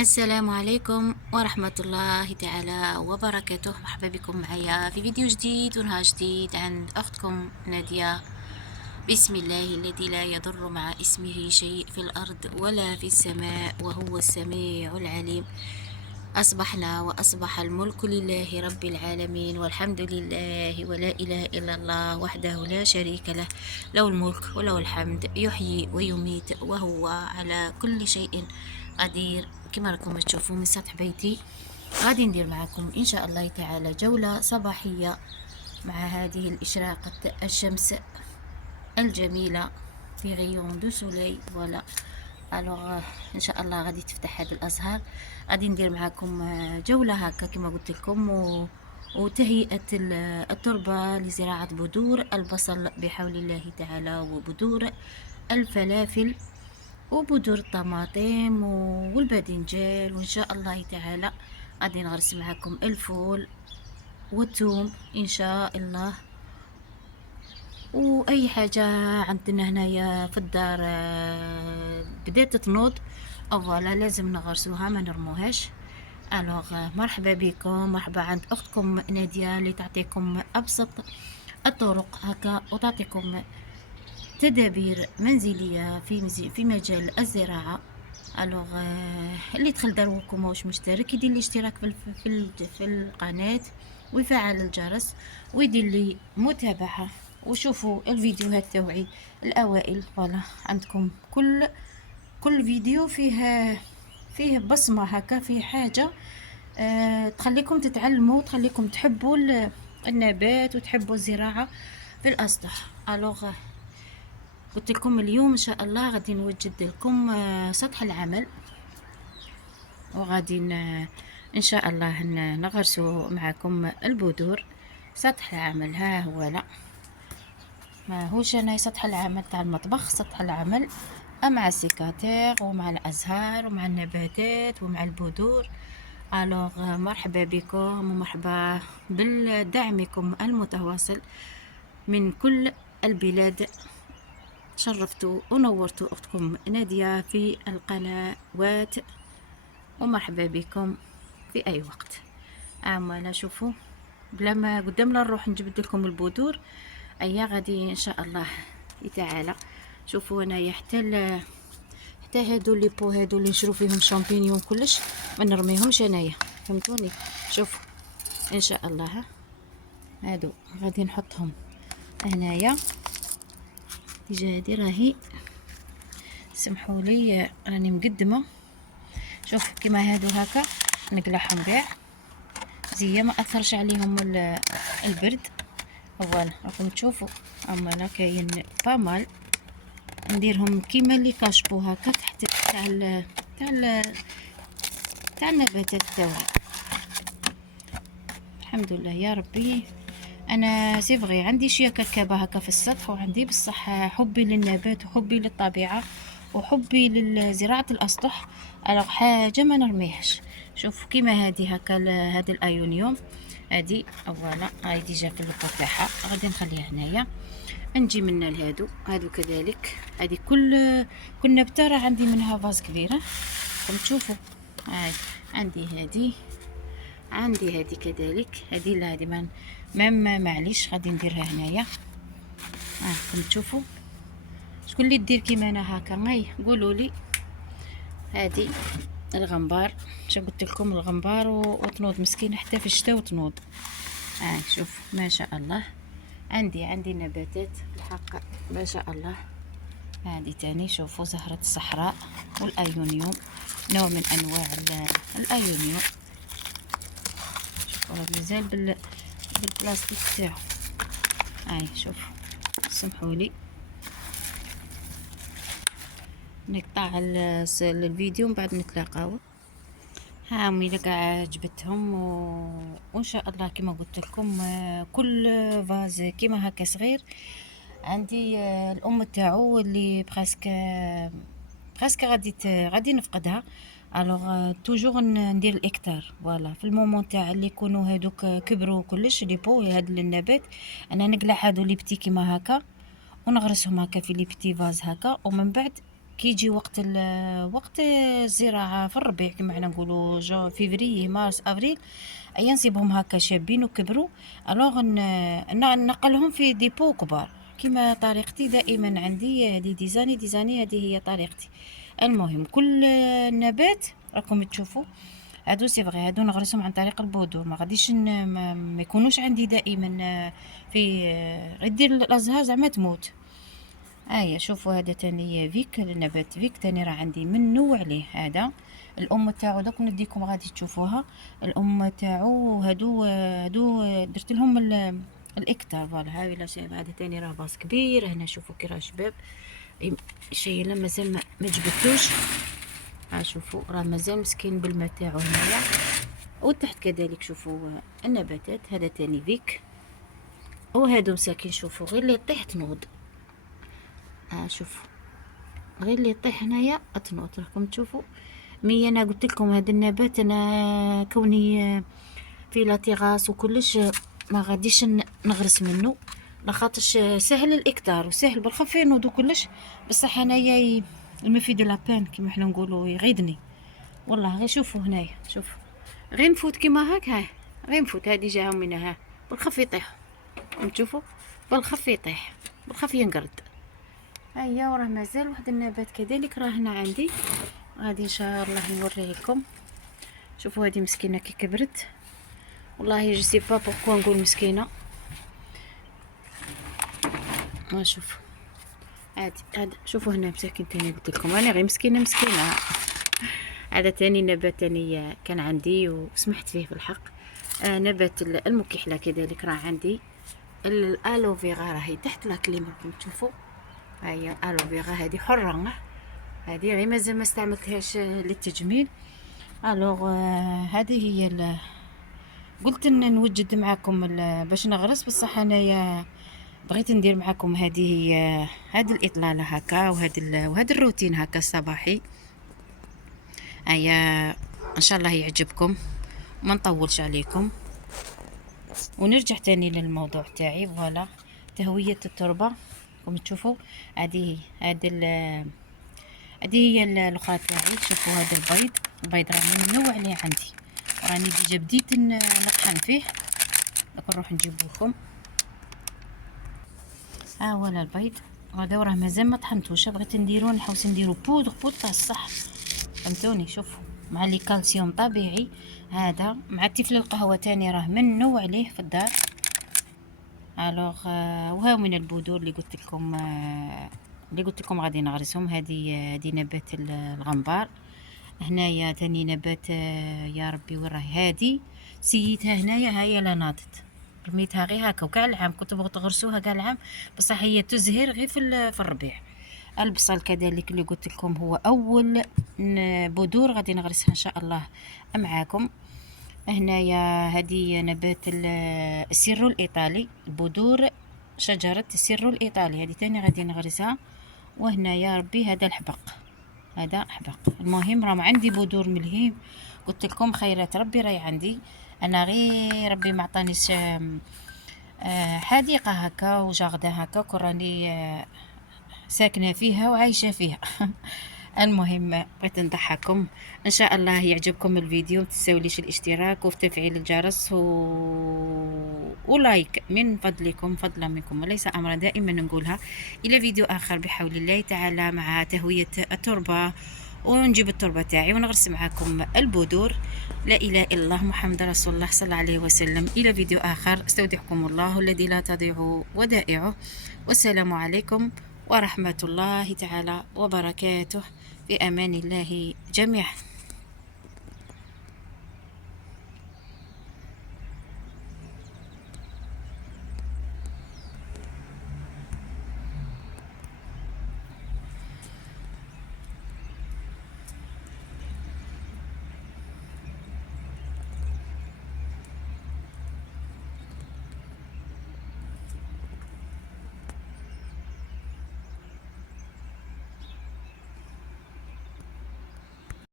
السلام عليكم ورحمة الله تعالى وبركاته. مرحبا بكم معايا في فيديو جديد ونهار جديد عند أختكم نادية. بسم الله الذي لا يضر مع اسمه شيء في الأرض ولا في السماء وهو السميع العليم. أصبحنا وأصبح الملك لله رب العالمين، والحمد لله ولا إله إلا الله وحده لا شريك له، له الملك وله الحمد، يحيي ويميت وهو على كل شيء قدير. كما راكم تشوفوا من سطح بيتي غادي ندير معكم إن شاء الله تعالى جولة صباحية مع هذه الإشراقة الشمس الجميلة في غيون دو سولي. فوالا الوغ ان شاء الله غادي تفتح هذه الازهار. غادي ندير معكم جوله هكا كما قلت لكم وتهيئه التربه لزراعه بذور البصل بحول الله تعالى، وبذور الفلافل، وبذور الطماطم والباذنجان، وان شاء الله تعالى غادي نغرس معكم الفول والثوم ان شاء الله، واي حاجه عندنا هنايا في الدار بدات تنوض فوالا لازم نغرسوها ما نرموهاش. الوغ مرحبا بكم، مرحبا عند اختكم ناديه اللي تعطيكم ابسط الطرق هكا وتعطيكم تدابير منزليه في مجال الزراعه. الوغ اللي دخل دروكم واش مشترك يدير لي اشتراك في القناه ويفعل الجرس ويدير لي متابعه وشوفوا الفيديوهات توعي الاوائل. فوالا عندكم كل فيديو فيه بصمه هكا، فيه حاجه تخليكم تتعلموا، تخليكم تحبوا النبات وتحبوا الزراعه في الاسطح. الوغ قلت لكم اليوم ان شاء الله غادي نوجد لكم سطح العمل، وغادي ان شاء الله نغرسوا معكم البذور. سطح العمل ها هو، لا ما هوش انا سطح العمل تاع المطبخ، سطح العمل مع السيكاتير ومع الازهار ومع النباتات ومع البذور. الوغ مرحبا بكم ومرحبا بدعمكم المتواصل من كل البلاد. شرفتوا ونورتوا اختكم نادية في القنوات، ومرحبا بكم في اي وقت. لا شوفوا بلا ما قدام لا نروح نجبد لكم البذور، ايا غادي ان شاء الله تعالى. شوفوا انايا حتى هادو لي بو هادو اللي نشرو فيهم شامبينيون كلش ما نرميهمش انايا، فهمتوني؟ شوفوا ان شاء الله هادو غادي نحطهم هنايا. ديجا هادي راهي سمحوا لي راني مقدمه. شوف كيما هادو هكا نقلعهم كاع زي ما اثرش عليهم البرد. فوالا راكم تشوفوا لا كاين بامال نديرهم كيما اللي كاشبو هكا تحت تاع النباتات تاعي. الحمد لله يا ربي. انا سي فغي عندي شويه كركبه هكا في السطح، وعندي بصح حبي للنبات وحبي للطبيعه وحبي لزراعه الاسطح. الوغ حاجه ما نرميهاش. شوف كيما هذه هكا هذا الايونيوم هذه اولا هاي ديجا في اللوطه تاعها غادي نخليها هنايا. نجي منا هادو كذلك. هذه كل نبته راه عندي منها فاز كبيره راكم تشوفوا. هاي عندي هذه كذلك. هذه لا هذه معليش غادي نديرها هنايا. راكم تشوفوا. شكون اللي دير كيما انا هكا غاي قولوا لي. هذه الغنبار شو قلت لكم، الغنبار وتنوض مسكين حتى في الشتاء وتنوض. شوف ما شاء الله عندي نباتات الحق ما شاء الله. هذه تاني شوفوا زهرة الصحراء والايونيوم، نوع من انواع الايونيوم. شوفوا مازال بالبلاستيك تاعو. شوف سمحوا لي نقطع الفيديو من بعد نتلاقاو. هاهم الا كاع جبتهم وان شاء الله كما قلت لكم كل فاز كيما هكا صغير عندي الام تاعو اللي برسك غادي نفقدها. الوغ توجور ندير الاكتار. فوالا في المومون تاع اللي يكونوا هادوك كبروا كلش لي بو هاد النبات انا نقلع هادو لي بتي كيما هكا ونغرسهم هكا في لي بتي فاز هكا، ومن بعد كي يجي وقت الزراعة في الربيع كما حنا نقولوا جون فيفري مارس افريل، ايا نصيبهم هكا شابين وكبروا، الوغ نقلهم في ديبو كبار. كما طريقتي دائما عندي هذه ديزاني هذه هي طريقتي. المهم كل نبات راكم تشوفوا هادو سي فغي هادو نغرسهم عن طريق البذور، ما غاديش ما يكونوش عندي دائما في غير دير الازهار زعما تموت. شوفوا هذا تاني فيك، النبات فيك تاني راه عندي منو عليه. هذا الام تاعو دوك نديكم غادي تشوفوها. الام تاعو هادو درت لهم الاكتار فوالا. هاي لا شايف هذا تاني راه باص كبير هنا. شوفوا كي راه شباب شي لا مازال ما جبدتوش. شوفوا راه مازال مسكين بالماء تاعو هنايا. وتحت كذلك شوفوا النباتات. هذا تاني فيك. وهادو مساكين شوفوا غير اللي يطيح تنوض. شوفوا غير اللي يطيح هنايا تنوض. راكم تشوفوا مي انا قلت لكم هذا النبات انا كوني في لاطيغاس وكلش ما غاديش نغرس منه، لخاطرش سهل الاكتار وسهل بالخف ينوض كلش. بصح انايا المفيد دو لابان كيما حنا نقولوا يغيدني والله. غير شوفوا هنايا، شوفوا غير نفوت كيما هاك. غير نفوت هادي جاهم منها بالخف يطيح. تشوفوا بالخف يطيح بالخف ينقرض. وراه مازال واحد النبات كذلك راه هنا عندي، غادي ان شاء الله نوريه لكم. شوفوا هذه مسكينه كي كبرت والله جو سي با بوركو نقول مسكينه. شوفوا هذا شوفوا هنا مساكن تاني قلت لكم انا غير مسكينه. هذا تاني نبات تاني كان عندي وسمحت فيه في الحق. نبات المكحله كذلك راه عندي. الالوفيرا راهي تحت لا كليم راكم تشوفوا. هي الالوفيرا هذه حره، هذه غير مازال ما استعملتهاش للتجميل. الوغ هذه هي قلت ان نوجد معكم باش نغرس. بصح انايا بغيت ندير معكم هذه الاطلاله هكا وهذا الروتين هكا الصباحي. ان شاء الله يعجبكم ما نطولش عليكم. ونرجع تاني للموضوع تاعي. فوالا تهويه التربه راكم تشوفوا. هذه هي الأخرى تاعي. شوفوا هذا البيض راه منوع عليه عندي، راني ديجا بديت نطحن فيه. نروح نجيبو لكم. ولا البيض هذا راه مازال ما طحنتوش. بغيت نديرو نحوس نديرو بودر تاع الصح، فهمتوني. شوفوا مع لي كالسيوم طبيعي هذا مع تفل القهوه تاني راه منوع عليه في الدار. الوغ وها من البذور اللي قلت لكم غادي نغرسهم. هذه نبات الغنبار. هنايا تاني نبات يا ربي وين راهي هذه سيتها هنايا. هاي لا ناضت رميتها غير هكا وكاع العام كنت بغيت تغرسوها كاع العام، بصح هي تزهر غير في الربيع. البصل كذلك اللي قلت لكم هو اول بذور غادي نغرسها ان شاء الله معاكم. هنايا هذه نبات السيرو الايطالي، بذور شجرة السيرو الايطالي هذه تاني غادي نغرسها. وهنا يا ربي هذا الحبق، هذا حبق. المهم راهم عندي بذور ملهيم قلت لكم خيرات ربي راهي عندي انا. غير ربي ما عطانيش حديقه هكا وجاردة هكا كراني ساكنه فيها وعايشه فيها. المهم بغيت نضحككم. ان شاء الله يعجبكم الفيديو. متنساوليش الاشتراك وتفعيل الجرس ولايك من فضلكم، فضلا منكم وليس امرا، دائما نقولها. الى فيديو اخر بحول الله تعالى مع تهوية التربة، ونجيب التربة تاعي ونغرس معكم البذور. لا اله الا الله محمد رسول الله صلى الله عليه وسلم. الى فيديو اخر استودعكم الله الذي لا تضيع ودائعه. والسلام عليكم ورحمة الله تعالى وبركاته. في أمان الله جميعا.